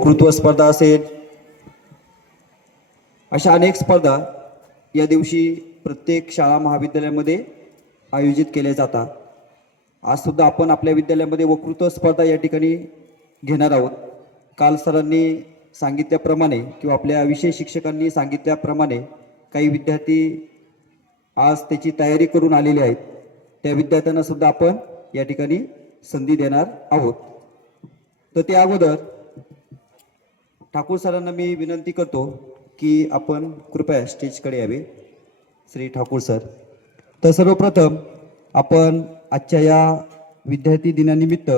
वक्तृत्व स्पर्धा असेल. अशा अनेक स्पर्धा या दिवशी प्रत्येक शाळा महाविद्यालयामध्ये आयोजित केल्या जातात. आज सुद्धा आपण आपल्या विद्यालयामध्ये वक्तृत्व स्पर्धा या ठिकाणी घेणार आहोत. काल सरांनी सांगितल्याप्रमाणे किंवा आपल्या विषय शिक्षकांनी सांगितल्याप्रमाणे काही विद्यार्थी आज त्याची तयारी करून आलेले आहेत. त्या विद्यार्थ्यांना सुद्धा आपण या ठिकाणी संधी देणार आहोत. तर त्या अगोदर ठाकूर सरांना मी विनंती करतो की आपण कृपया स्टेजकडे यावे श्री ठाकूर सर. तर सर्वप्रथम आपण आजच्या या विद्यार्थी दिनानिमित्त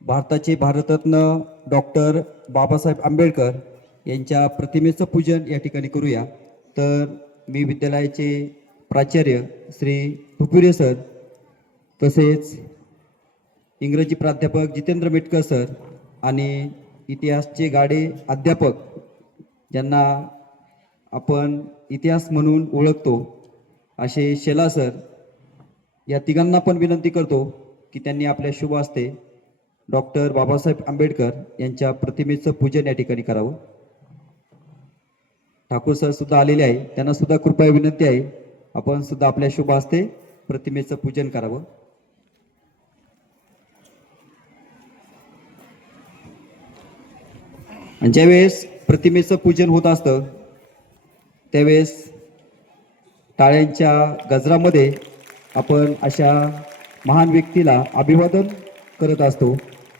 भारताचे भारतरत्न डॉक्टर बाबासाहेब आंबेडकर यांच्या प्रतिमेचं पूजन या ठिकाणी करूया. तर मी विद्यालयाचे प्राचार्य श्री हुपुरे सर तसेच इंग्रजी प्राध्यापक जितेंद्र मेटकर सर आणि इतिहासचे गाडे अध्यापक ज्यांना आपण इतिहास म्हणून ओळखतो असे शेला सर या तिघांना पण विनंती करतो की त्यांनी आपल्या शुभ हस्ते डॉक्टर बाबासाहेब आंबेडकर यांच्या प्रतिमेचं पूजन या ठिकाणी करावं. ठाकूर सर सुद्धा आलेले आहे. त्यांना सुद्धा कृपया विनंती आहे. आपण सुद्धा आपल्या शुभ हस्ते प्रतिमेचं पूजन करावं. ज्यावेळेस प्रतिमेचं पूजन होत असतं त्यावेळेस टाळ्यांच्या गजरामध्ये आपण अशा महान व्यक्तीला अभिवादन करत असतो.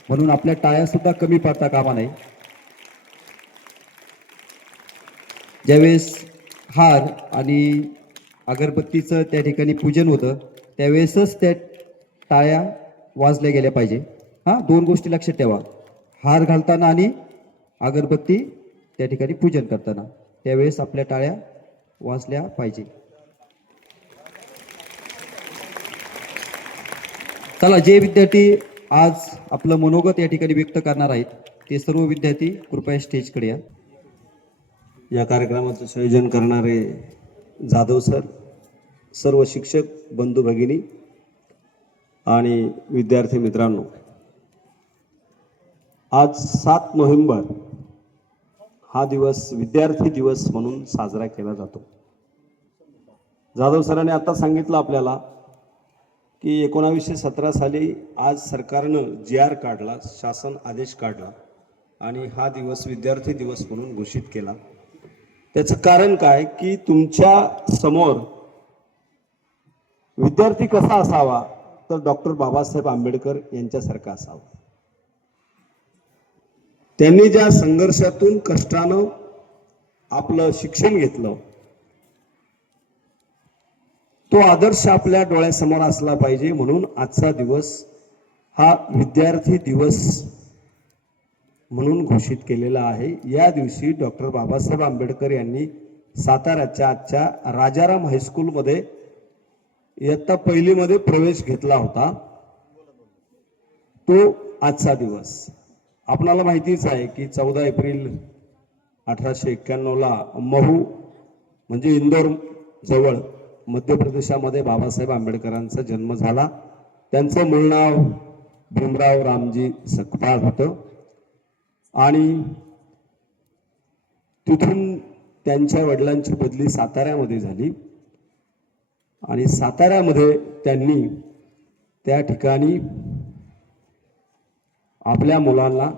म्हणून आपल्या टाळ्यासुद्धा कमी पडता कामा नये. ज्यावेळेस हार आणि अगरबत्तीचं त्या ठिकाणी पूजन होतं त्यावेळेसच त्या टाळ्या वाजल्या गेल्या पाहिजे. हां दोन गोष्टी लक्षात ठेवा. हार घालताना आणि अगरबत्ती त्या ठिकाणी पूजन करताना. त्यावेळेस आपल्या टाळ्या वाचल्या पाहिजे. चला जे विद्यार्थी आज आपलं मनोगत या ठिकाणी व्यक्त करणार आहेत ते सर्व विद्यार्थी कृपया स्टेजकडे या. या कार्यक्रमाचं संयोजन करणारे जाधव सर सर्व शिक्षक बंधू भगिनी आणि विद्यार्थी मित्रांनो आज सात नोव्हेंबर हा दिवस विद्यार्थी दिवस म्हणून साजरा केला जातो. जाधव सरांनी आता सांगितलं आपल्याला की एकोणावीसशे सतरा साली आज सरकारनं जी आर काढला शासन आदेश काढला आणि हा दिवस विद्यार्थी दिवस म्हणून घोषित केला. त्याचं कारण काय? की तुमच्यासमोर विद्यार्थी कसा असावा तर डॉक्टर बाबासाहेब आंबेडकर यांच्यासारखा असावा. त्यांनी ज्या संघर्षातून कष्टानं आपलं शिक्षण घेतलं तो आदर्श आपल्या डोळ्यासमोर असला पाहिजे म्हणून आजचा दिवस हा विद्यार्थी दिवस म्हणून घोषित केलेला आहे. या दिवशी डॉक्टर बाबासाहेब आंबेडकर यांनी साताऱ्याच्या आजच्या राजाराम हायस्कूलमध्ये इयत्ता पहिलीमध्ये प्रवेश घेतला होता. तो आजचा दिवस. आपणाला माहितीच आहे की चौदा एप्रिल अठराशे एक्क्याण्णवला महू म्हणजे इंदोर जवळ मध्य प्रदेशामध्ये बाबासाहेब आंबेडकरांचा जन्म झाला. त्यांचं मूळ नाव भीमराव रामजी सकपाळ होतं. आणि तिथून त्यांच्या वडिलांची बदली साताऱ्यामध्ये झाली. आणि साताऱ्यामध्ये त्यांनी त्या ठिकाणी आपल्या मुलांना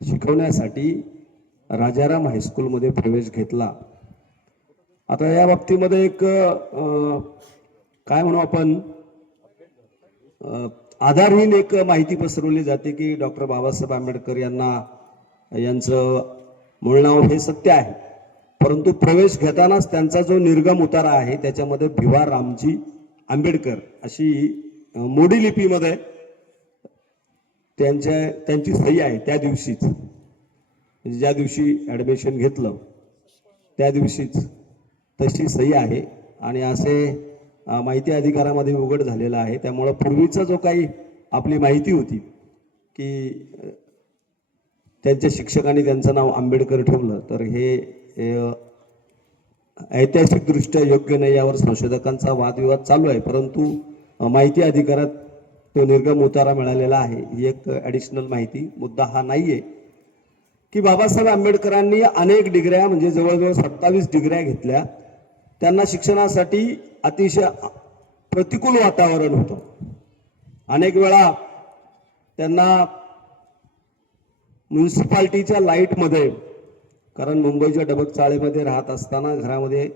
शिकवण्यासाठी राजाराम हायस्कूलमध्ये प्रवेश घेतला. आता या बाबतीमध्ये एक काय म्हणू आपण आधारहीन एक माहिती पसरवली जाते की डॉक्टर बाबासाहेब आंबेडकर यांना यांचं मूळ नाव हे सत्य आहे. परंतु प्रवेश घेतानाच त्यांचा जो निर्गम उतारा आहे त्याच्यामध्ये भिवा रामजी आंबेडकर अशी मोडी लिपीमध्ये त्यांच्या त्यांची सही आहे त्या दिवशीच. म्हणजे ज्या दिवशी ॲडमिशन घेतलं त्या दिवशीच तशी सही आहे. आणि असे माहिती अधिकारामध्ये उघड झालेला आहे. त्यामुळं पूर्वीचा जो काही आपली माहिती होती की त्यांच्या शिक्षकांनी त्यांचं नाव आंबेडकर ठेवलं तर हे ऐतिहासिकदृष्ट्या योग्य नाही यावर संशोधकांचा वादविवाद चालू आहे. परंतु माहिती अधिकारात तो निर्गम उतारा मिळालेला आहे. ही एक ॲडिशनल माहिती. मुद्दा हा नाही आहे की बाबासाहेब आंबेडकरांनी अनेक डिग्र्या म्हणजे जवळजवळ सत्तावीस डिग्र्या घेतल्या. त्यांना शिक्षणासाठी अतिशय प्रतिकूल वातावरण होतं. अनेक वेळा त्यांना म्युन्सिपाल्टीच्या लाईटमध्ये कारण मुंबईच्या डबक चाळीमध्ये राहत असताना घरामध्ये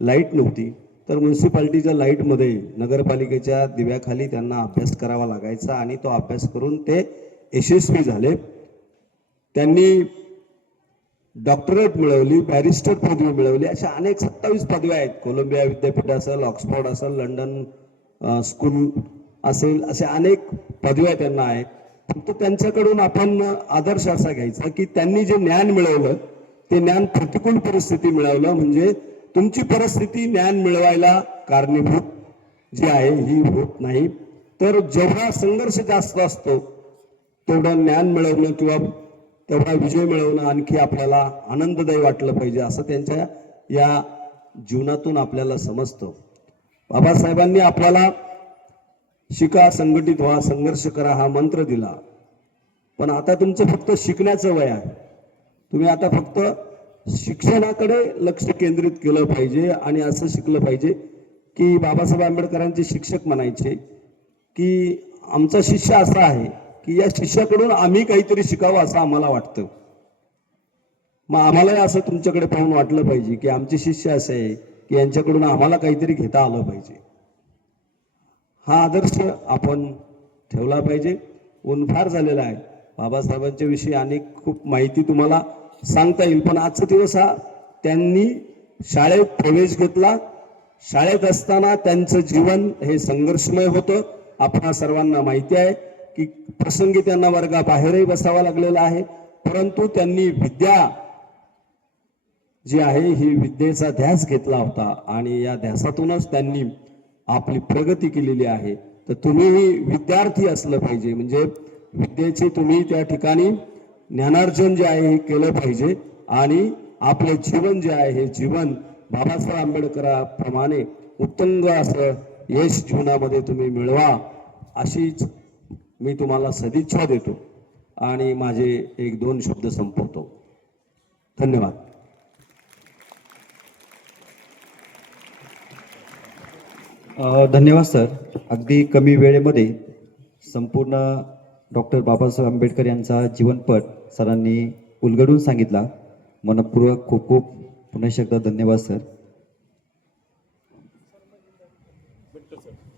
लाइट नव्हती. तर म्युन्सिपाल्टीच्या लाईटमध्ये नगरपालिकेच्या दिव्याखाली त्यांना अभ्यास करावा लागायचा आणि तो अभ्यास करून ते यशस्वी झाले. त्यांनी डॉक्टरेट मिळवली बॅरिस्टर पदवी मिळवली अशा अनेक सत्तावीस पदव्या आहेत. कोलंबिया विद्यापीठ असेल ऑक्सफोर्ड असेल लंडन स्कूल असेल अशा अनेक पदव्या त्यांना आहेत. फक्त त्यांच्याकडून आपण आदर्श असा घ्यायचा की त्यांनी जे ज्ञान मिळवलं ते ज्ञान प्रतिकूल परिस्थिती मिळवलं. म्हणजे तुमची परिस्थिती ज्ञान मिळवायला कारणीभूत जी आहे ही होत नाही. तर जेवढा संघर्ष जास्त असतो तेवढं ज्ञान मिळवणं किंवा तेवढा विजय मिळवणं आणखी आपल्याला आनंददायी वाटलं पाहिजे असं त्यांच्या या जीवनातून आपल्याला समजतं. बाबासाहेबांनी आपल्याला शिका संघटित व्हा संघर्ष करा हा मंत्र दिला. पण आता तुमचं फक्त शिकण्याचं वय आहे. तुम्ही आता फक्त शिक्षणाकडे लक्ष केंद्रित केलं पाहिजे आणि असं शिकलं पाहिजे की बाबासाहेब आंबेडकरांचे शिक्षक म्हणायचे की आमचा शिष्य असा आहे की या शिष्याकडून आम्ही काहीतरी शिकावं असं आम्हाला वाटतं. मग आम्हालाही असं तुमच्याकडे पाहून वाटलं पाहिजे की आमचे शिष्य असे आहे की यांच्याकडून आम्हाला काहीतरी घेता आलं पाहिजे. हा आदर्श आपण ठेवला पाहिजे. ऊन फार झालेला आहे. बाबासाहेबांच्या विषयी अनेक खूप माहिती तुम्हाला सांगता येईल. पण आजचा दिवस हा त्यांनी शाळेत प्रवेश घेतला. शाळेत असताना त्यांचं जीवन हे संघर्षमय होतं. आपणा सर्वांना माहिती आहे की प्रसंगी त्यांना वर्गाबाहेरही बसावा लागलेला आहे. परंतु त्यांनी विद्या जी आहे ही विद्येचा ध्यास घेतला होता. आणि या ध्यासातूनच त्यांनी आपली प्रगती केलेली आहे. तर तुम्हीही विद्यार्थी असलं पाहिजे. म्हणजे विद्येचे तुम्ही त्या ठिकाणी ज्ञानार्जन जे आहे हे केलं पाहिजे आणि आपले जीवन जे आहे हे जीवन बाबासाहेब आंबेडकराप्रमाणे उत्तंग असं यश जीवनामध्ये तुम्ही मिळवा अशीच मी तुम्हाला सदिच्छा देतो आणि माझे एक दोन शब्द संपवतो. धन्यवाद. धन्यवाद सर. अगदी कमी वेळेमध्ये संपूर्ण डॉक्टर बाबासाहेब आंबेडकर यांचा जीवनपट सरांनी उलगडून सांगितला. मनपूर्वक खूप खूप पुन्हा एकदा धन्यवाद सर.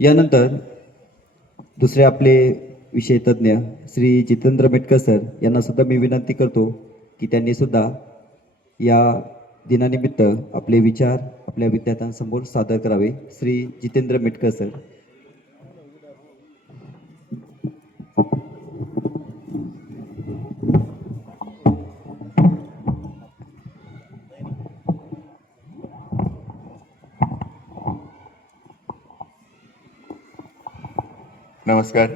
यानंतर दुसरे आपले विषय तज्ज्ञ श्री जितेंद्र मेटकर सर यांना सुद्धा मी विनंती करतो की त्यांनी सुद्धा या दिनानिमित्त आपले विचार आपल्या विद्यार्थ्यांसमोर सादर करावे. श्री जितेंद्र मेटकर सर. नमस्कार.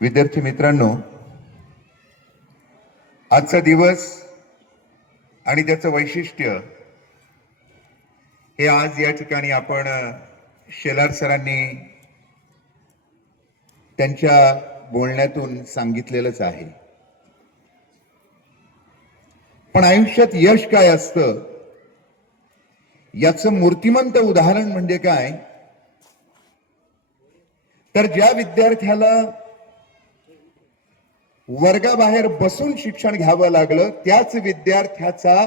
विद्यार्थी मित्रांनो आजचा दिवस आणि त्याचं वैशिष्ट्य हे आज या ठिकाणी आपण शेलार सरांनी त्यांच्या बोलण्यातून सांगितलेलंच आहे. पण आयुष्यात यश काय असतं? याचं मूर्तिमंत उदाहरण म्हणजे काय? तर ज्या विद्यार्थ्याला वर्गाबाहेर बसून शिक्षण घ्यावं लागलं त्याच विद्यार्थ्याचा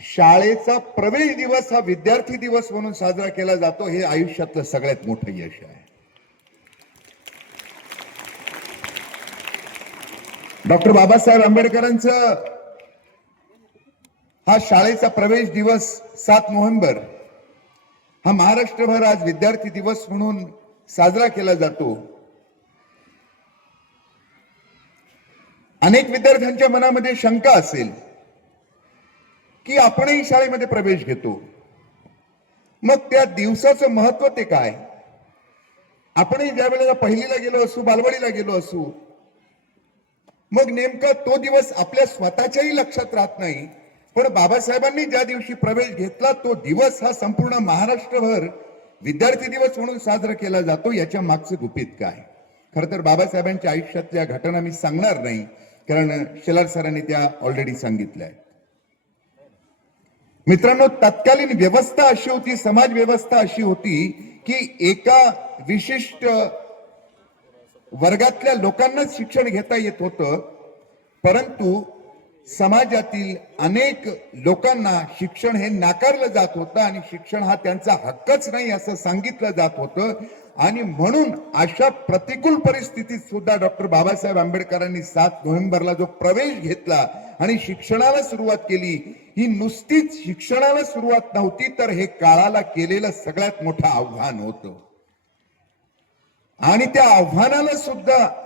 शाळेचा प्रवेश दिवस हा विद्यार्थी दिवस म्हणून साजरा केला जातो हे आयुष्यातलं सगळ्यात मोठं यश आहे. डॉक्टर बाबासाहेब आंबेडकरांचं हा शाळेचा प्रवेश दिवस सात नोव्हेंबर हा महाराष्ट्रभर आज विद्यार्थी दिवस म्हणून साजरा केला जातो. अनेक विद्यार्थ्यांच्या मनामध्ये शंका असेल की आपणही शाळेमध्ये प्रवेश घेतो. मग त्या दिवसाचं महत्त्व ते काय? आपणही ज्या वेळेला पहिलीला गेलो असू बालवाडीला गेलो असू मग नेमका तो दिवस आपल्या स्वतःच्याही लक्षात राहत नाही. पण बाबासाहेबांनी ज्या दिवशी प्रवेश घेतला तो दिवस हा संपूर्ण महाराष्ट्रभर विद्यार्थी दिवस म्हणून साजरा केला जातो याच्या मागचं गुपित काय? खरं तर बाबासाहेबांच्या आयुष्यातल्या घटना मी सांगणार नाही कारण शेलार सरांनी त्या ऑलरेडी सांगितल्या मित्रांनो तत्कालीन व्यवस्था अशी होती समाज व्यवस्था अशी होती की एका विशिष्ट वर्गातल्या लोकांनाच शिक्षण घेता येत होतं परंतु समाजातील अनेक लोकांना शिक्षण हे नाकारलं जात होतं आणि शिक्षण हा त्यांचा हक्कच नाही असं सांगितलं जात होतं. आणि म्हणून अशा प्रतिकूल परिस्थितीत सुद्धा डॉक्टर बाबासाहेब आंबेडकरांनी सात नोव्हेंबरला जो प्रवेश घेतला आणि शिक्षणाला सुरुवात केली ही नुसतीच शिक्षणाला सुरुवात नव्हती तर हे काळाला केलेलं सगळ्यात मोठं आव्हान होतं. आणि त्या आव्हानाला सुद्धा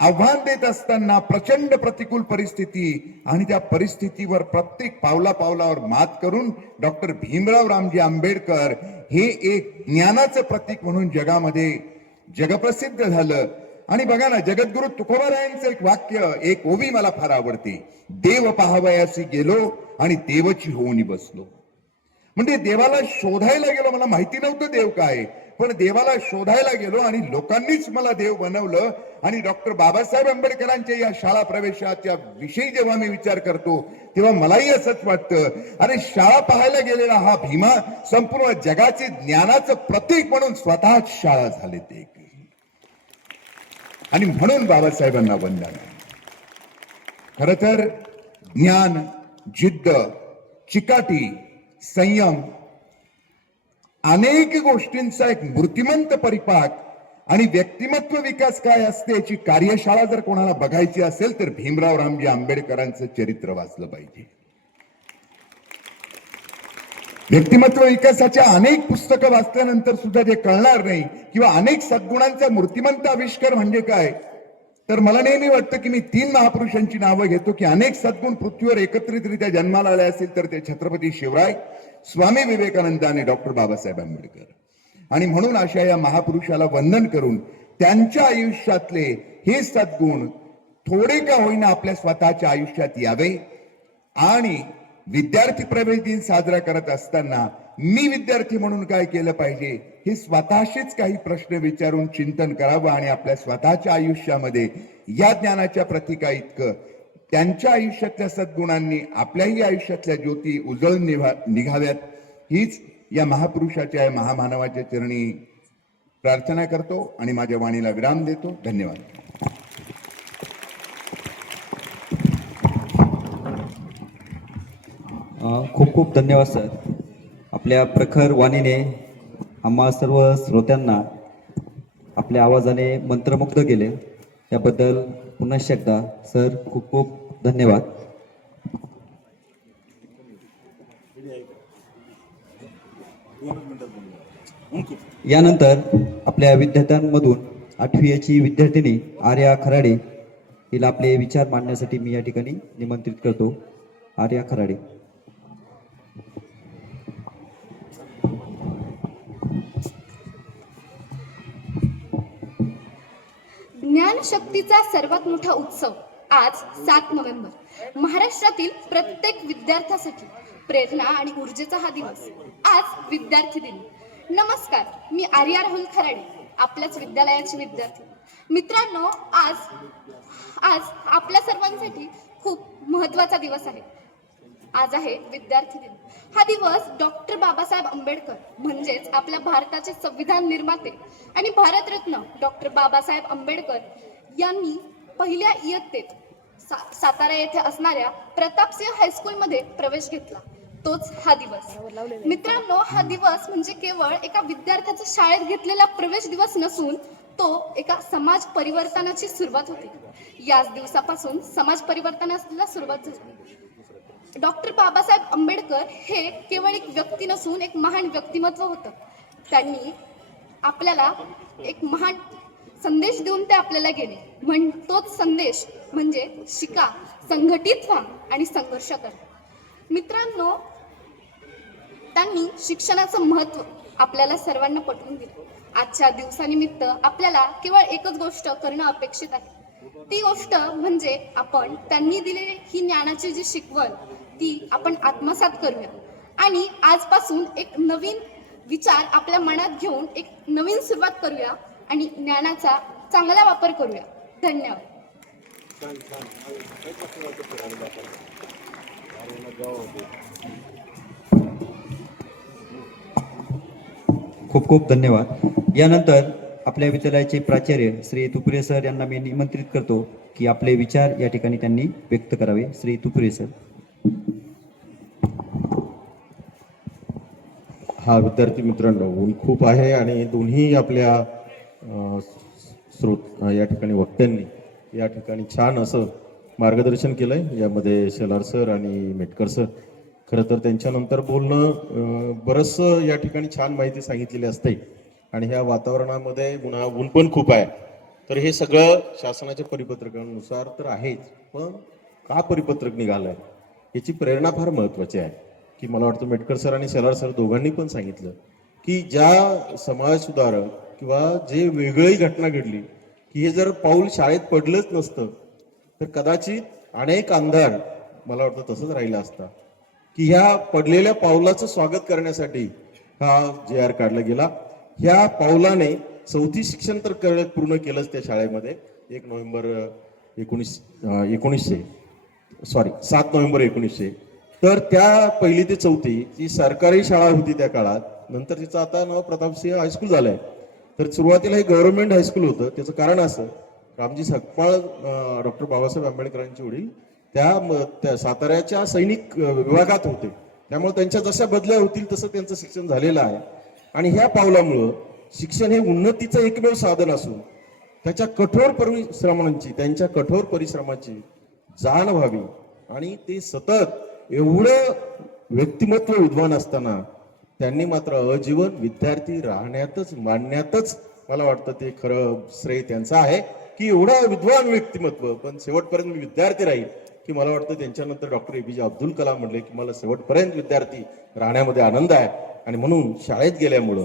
आव्हान देत असताना प्रचंड प्रतिकूल परिस्थिती आणि त्या परिस्थितीवर प्रत्येक पावला पावलावर मात करून डॉक्टर भीमराव रामजी आंबेडकर हे एक ज्ञानाचं प्रतीक म्हणून जगामध्ये जगप्रसिद्ध झालं. आणि बघा ना जगद्गुरु तुकोबारायांचं एक वाक्य एक ओवी मला फार आवडते. देव पाहावयासी गेलो आणि देवची होऊनी बसलो. म्हणजे देवाला शोधायला गेलो मला माहिती नव्हतं देव काय. पण देवाला शोधायला गेलो आणि लोकांनीच मला देव बनवलं आणि डॉक्टर बाबासाहेब आंबेडकरांच्या या शाळा प्रवेशाच्या विषयी जेव्हा मी विचार करतो तेव्हा मलाही असंच वाटतं अरे शाळा पाहायला गेलेला हा भीमा संपूर्ण जगाचे ज्ञानाचं प्रतीक म्हणून स्वतःच शाळा झाले ते. आणि म्हणून बाबासाहेबांना वंदन. खर तर ज्ञान जिद्द चिकाटी संयम अनेक गोष्टींचा एक मूर्तिमंत परिपाक आणि व्यक्तिमत्व विकास काय असते याची कार्यशाळा जर कोणाला बघायची असेल तर भीमराव रामजी आंबेडकरांचं चरित्र वाचलं पाहिजे. व्यक्तिमत्व विकासाच्या अनेक पुस्तकं वाचल्यानंतर सुद्धा ते कळणार नाही किंवा अनेक सद्गुणांचा मूर्तिमंत आविष्कार म्हणजे काय? तर मला नेहमी वाटतं की मी तीन महापुरुषांची नावं घेतो की अनेक सद्गुण पृथ्वीवर एकत्रितरित्या जन्माला आले असतील तर ते छत्रपती शिवराय स्वामी विवेकानंद आणि डॉक्टर बाबासाहेब आंबेडकर. आणि म्हणून अशा या महापुरुषाला वंदन करून त्यांच्या आयुष्यातले हे सद्गुण थोडे का होईना आपल्या स्वतःच्या आयुष्यात यावे. आणि विद्यार्थी प्रवेश दिन साजरा करत असताना मी विद्यार्थी म्हणून काय केलं पाहिजे? हे स्वतःशीच काही प्रश्न विचारून चिंतन करावं आणि आपल्या स्वतःच्या आयुष्यामध्ये या ज्ञानाच्या प्रतिका इतकं त्यांच्या आयुष्यातल्या सद्गुणांनी आपल्याही आयुष्यातल्या ज्योती उजळून निभा निघाव्यात. हीच या महापुरुषाच्या या महामानवाच्या चरणी प्रार्थना करतो आणि माझ्या वाणीला विराम देतो. धन्यवाद. खूप खूप धन्यवाद सर. आपल्या प्रखर वाणीने आम्हा सर्व श्रोत्यांना आपल्या आवाजाने मंत्रमुग्ध केले. याबद्दल पुन्हा एकदा सर खूप खूप धन्यवाद. यानंतर आपल्या विद्यार्थ्यांमधून आठवीची विद्यार्थिनी आर्या खराडे हिला आपले विचार मांडण्यासाठी मी या ठिकाणी निमंत्रित करतो. आर्या खराडे. ज्ञानशक्तीचा सर्वात मोठा उत्सव आज सात नोव्हेंबर. महाराष्ट्रातील प्रत्येक विद्यार्थ्यासाठी प्रेरणा आणि ऊर्जेचा हा दिवस आज विद्यार्थी दिन. नमस्कार मी आर्या राहुल खराडे आपल्याच विद्यालयाची विद्यार्थी. मित्रांनो आज आज आपल्या सर्वांसाठी खूप महत्त्वाचा दिवस आहे. आज आहे विद्यार्थी दिन. हा दिवस डॉक्टर बाबासाहेब आंबेडकर म्हणजेच आपल्या भारताचे संविधान निर्माते आणि भारतरत्न डॉक्टर बाबासाहेब आंबेडकर यांनी पहिल्या इयत्तेत सा सातारा येथे असणाऱ्या प्रतापसिंह हायस्कूलमध्ये प्रवेश घेतला. तोच हा दिवस. मित्रांनो हा दिवस म्हणजे केवळ एका विद्यार्थ्याचा शाळेत घेतलेला प्रवेश दिवस नसून तो एका समाज परिवर्तनाची सुरुवात होती. याच दिवसापासून समाज परिवर्तनाला सुरुवात झाली. डॉक्टर बाबासाहेब आंबेडकर हे केवळ एक व्यक्ती नसून एक महान व्यक्तिमत्व होतं. त्यांनी आपल्याला एक महान संदेश देऊन ते आपल्याला गेले. म्हण तोच संदेश म्हणजे शिका संघटित व्हा आणि संघर्ष करा. मित्रांनो त्यांनी शिक्षणाचं महत्त्व आपल्याला सर्वांना पटवून दिलं. आजच्या दिवसानिमित्त आपल्याला केवळ एकच गोष्ट करणं अपेक्षित आहे. ती गोष्ट म्हणजे आपण त्यांनी दिलेली ही ज्ञानाची जी शिकवण ती आपण आत्मसात करूया. आणि आजपासून एक नवीन विचार आपल्या मनात घेऊन एक नवीन सुरुवात करूया आणि ज्ञानाचा चांगला वापर करूया. धन्यवाद. खूप खूप धन्यवाद. यानंतर आपल्या विद्यालयाचे प्राचार्य श्री तुपुरे सर यांना मी निमंत्रित करतो की आपले विचार या ठिकाणी त्यांनी व्यक्त करावे. श्री तुपुरे सर. हा विद्यार्थी मित्रांनो ऊन खूप आहे आणि दोन्ही आपल्या स्रोत या ठिकाणी वक्त्यांनी या ठिकाणी छान असं मार्गदर्शन केलंय. यामध्ये शेलार सर आणि मेटकर सर. खरं तर त्यांच्यानंतर बोलणं बरंचसं या ठिकाणी छान माहिती सांगितलेली असते. आणि ह्या वातावरणामध्ये उन्हा ऊन पण खूप आहे तर हे सगळं शासनाच्या परिपत्रकानुसार तर आहेच पण का परिपत्रक निघालं आहे याची प्रेरणा फार महत्त्वाची आहे. की मला वाटतं मेटकर सर आणि शेलार सर दोघांनी पण सांगितलं की ज्या समाज सुधारक किंवा जे वेगळी घटना घडली की हे जर पाऊल शाळेत पडलंच नसतं तर कदाचित अनेक अंधार मला वाटतं तसंच राहिला असता की ह्या पडलेल्या पावलाचं स्वागत करण्यासाठी हा जे आर काढला गेला. ह्या पावलाने चौथी शिक्षण तर कर- पूर्ण केलंच त्या शाळेमध्ये. एक नोव्हेंबर एकोणीस एकोणीसशे सॉरी सात नोव्हेंबर एकोणीसशे. तर त्या पहिली ते चौथी जी सरकारी शाळा होती त्या काळात. नंतर तिचं आता नाव प्रतापसिंह हायस्कूल आहे तर सुरुवातीला हे गव्हर्नमेंट हायस्कूल होतं. त्याचं कारण असं रामजी सकपाळ डॉक्टर बाबासाहेब आंबेडकरांचे वडील त्या म- त्या साताऱ्याच्या सैनिक विभागात होते. त्यामुळे त्यांच्या जशा बदल्या होतील तसं त्यांचं शिक्षण झालेलं आहे. आणि ह्या पावलामुळं शिक्षण हे उन्नतीचं एकमेव साधन असून त्याच्या कठोर परिश्रमांची त्यांच्या कठोर परिश्रमाची जाण व्हावी. आणि ते सतत एवढं व्यक्तिमत्व विद्वान असताना त्यांनी मात्र अजीवन विद्यार्थी राहण्यातच मानण्यातच मला वाटतं ते खरं श्रेय त्यांचं आहे की एवढं विद्वान व्यक्तिमत्व पण शेवटपर्यंत मी विद्यार्थी राहील की मला वाटतं त्यांच्यानंतर डॉक्टर ए पी जे अब्दुल कलाम म्हणले की मला शेवटपर्यंत विद्यार्थी राहण्यामध्ये आनंद आहे. आणि म्हणून शाळेत गेल्यामुळं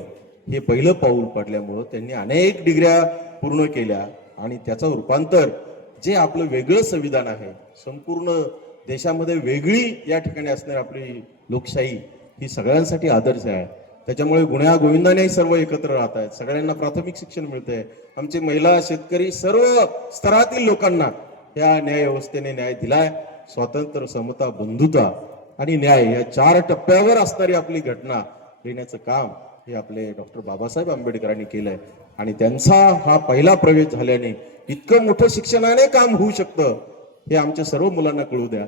हे पहिलं पाऊल पडल्यामुळं त्यांनी अनेक डिग्र्या पूर्ण केल्या आणि त्याचं रूपांतर जे आपलं वेगळं संविधान आहे संपूर्ण देशामध्ये वेगळी या ठिकाणी असणारी आपली लोकशाही ही सगळ्यांसाठी आदर्श आहे. त्याच्यामुळे गुन्ह्या गोविंदाने सर्व एकत्र राहत आहेत. सगळ्यांना प्राथमिक शिक्षण मिळतंय. आमचे महिला शेतकरी सर्व स्तरातील लोकांना या न्याय व्यवस्थेने न्याय दिलाय. स्वातंत्र्य समता बंधुता आणि न्याय या चार टप्प्यावर असणारी आपली घटना लिहिण्याचं काम हे आपले डॉक्टर बाबासाहेब आंबेडकरांनी केलंय. आणि त्यांचा हा पहिला प्रवेश झाल्याने इतकं मोठं शिक्षणाने काम होऊ शकतं हे आमच्या सर्व मुलांना कळू द्या.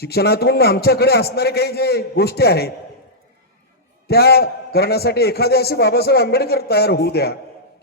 शिक्षणातून आमच्याकडे असणारे काही जे गोष्टी आहेत त्या करण्यासाठी एखादे असे बाबासाहेब आंबेडकर तयार होऊ द्या.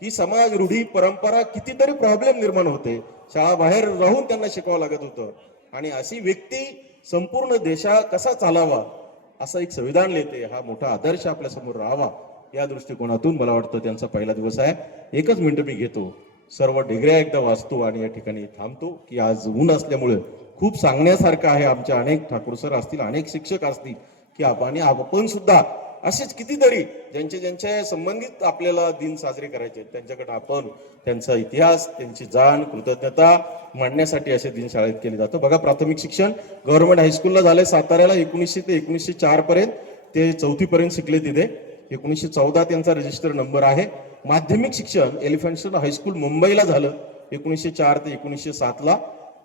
की समाज रूढी परंपरा कितीतरी प्रॉब्लेम निर्माण होते. शाळा बाहेर राहून त्यांना शिकवावं लागत होतं. आणि अशी व्यक्ती संपूर्ण देशा कसा चालावा असा एक संविधान लिहिते हा मोठा आदर्श आपल्यासमोर राहावा या दृष्टिकोनातून मला वाटतं त्यांचा पहिला दिवस आहे. एकच मिनिट मी घेतो. सर्व डिग्र्या एकदा वाचतो आणि या ठिकाणी थांबतो की आज ऊन असल्यामुळे खूप सांगण्यासारखं आहे आमच्या अनेक ठाकूर सर असतील अनेक शिक्षक असतील की आपण आपण सुद्धा असेच कितीतरी ज्यांचे ज्यांच्या संबंधित आपल्याला दिन साजरे करायचे आहेत, त्यांच्याकडे आपण त्यांचा इतिहास त्यांची जाण कृतज्ञता मांडण्यासाठी असे दिन शाळेत केले जातं बघा प्राथमिक शिक्षण गव्हर्नमेंट हायस्कूलला झालंय साताऱ्याला एकोणीसशे ते एकोणीसशे चार पर्यंत ते चौथी पर्यंत शिकले तिथे. एकोणीसशे चौदा त्यांचा रजिस्टर नंबर आहे. माध्यमिक शिक्षण एलिफंटन हायस्कूल मुंबईला झालं. एकोणीसशे चार ते एकोणीसशे सातला.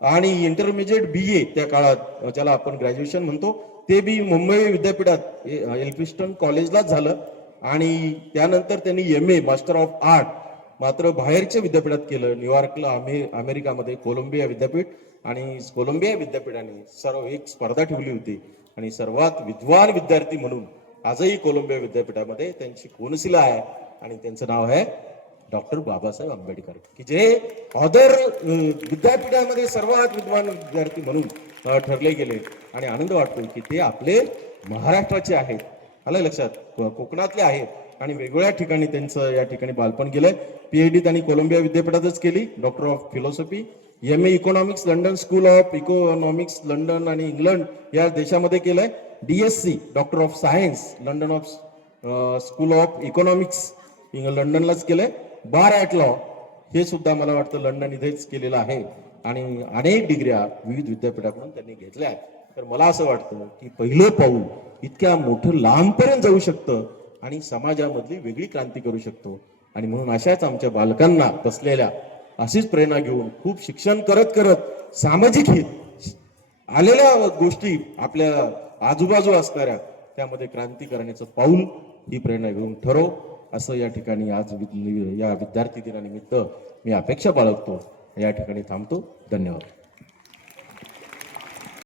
आणि इंटरमिजिएट बी ए त्या काळात ज्याला आपण ग्रॅज्युएशन म्हणतो ते बी मुंबई विद्यापीठात एल्फिस्टन कॉलेजलाच झालं. आणि त्यानंतर त्यांनी M A master of art मात्र बाहेरच्या विद्यापीठात केलं. न्यूयॉर्कला अमे अमेरिकामध्ये कोलंबिया विद्यापीठ आणि कोलंबिया विद्यापीठाने सर्व एक स्पर्धा ठेवली होती. आणि सर्वात विद्वान विद्यार्थी म्हणून आजही कोलंबिया विद्यापीठामध्ये त्यांची कोनशिला आहे आणि त्यांचं नाव आहे डॉक्टर बाबासाहेब आंबेडकर की जे ऑदर विद्यापीठामध्ये सर्वात विद्वान विद्यार्थी म्हणून ठरले गेले. आणि आनंद वाटतो की ते आपले महाराष्ट्राचे आहेत. आलं लक्षात? कोकणातले आहेत. आणि वेगवेगळ्या ठिकाणी त्यांचं या ठिकाणी बालपण गेलंय. पीएचडी त्यांनी कोलंबिया विद्यापीठातच केली. Doctor of philosophy M A economics London School of Economics London आणि इंग्लंड या देशामध्ये केलंय. DSc doctor of science London of School of Economics लंडनलाच केलंय. बार ॲटलॉ हे सुद्धा मला वाटतं लंडन इथेच केलेलं आहे. आणि अनेक डिग्र्या विविध विद्यापीठाकडून त्यांनी घेतल्या आहेत. तर मला असं वाटतं की पहिलं पाऊल इतक्या मोठं लांबपर्यंत जाऊ शकतं आणि समाजामधली वेगळी क्रांती करू शकतो. आणि म्हणून अशाच आमच्या बालकांना बसलेल्या अशीच प्रेरणा घेऊन खूप शिक्षण करत करत सामाजिक हित आलेल्या गोष्टी आपल्या आजूबाजू असणाऱ्या त्यामध्ये क्रांती करण्याचं पाऊल ही प्रेरणा घेऊन ठरव. असं या ठिकाणी आज वि- या विद्यार्थी दिनानिमित्त मी अपेक्षा बाळगतो. या ठिकाणी थांबतो. धन्यवाद.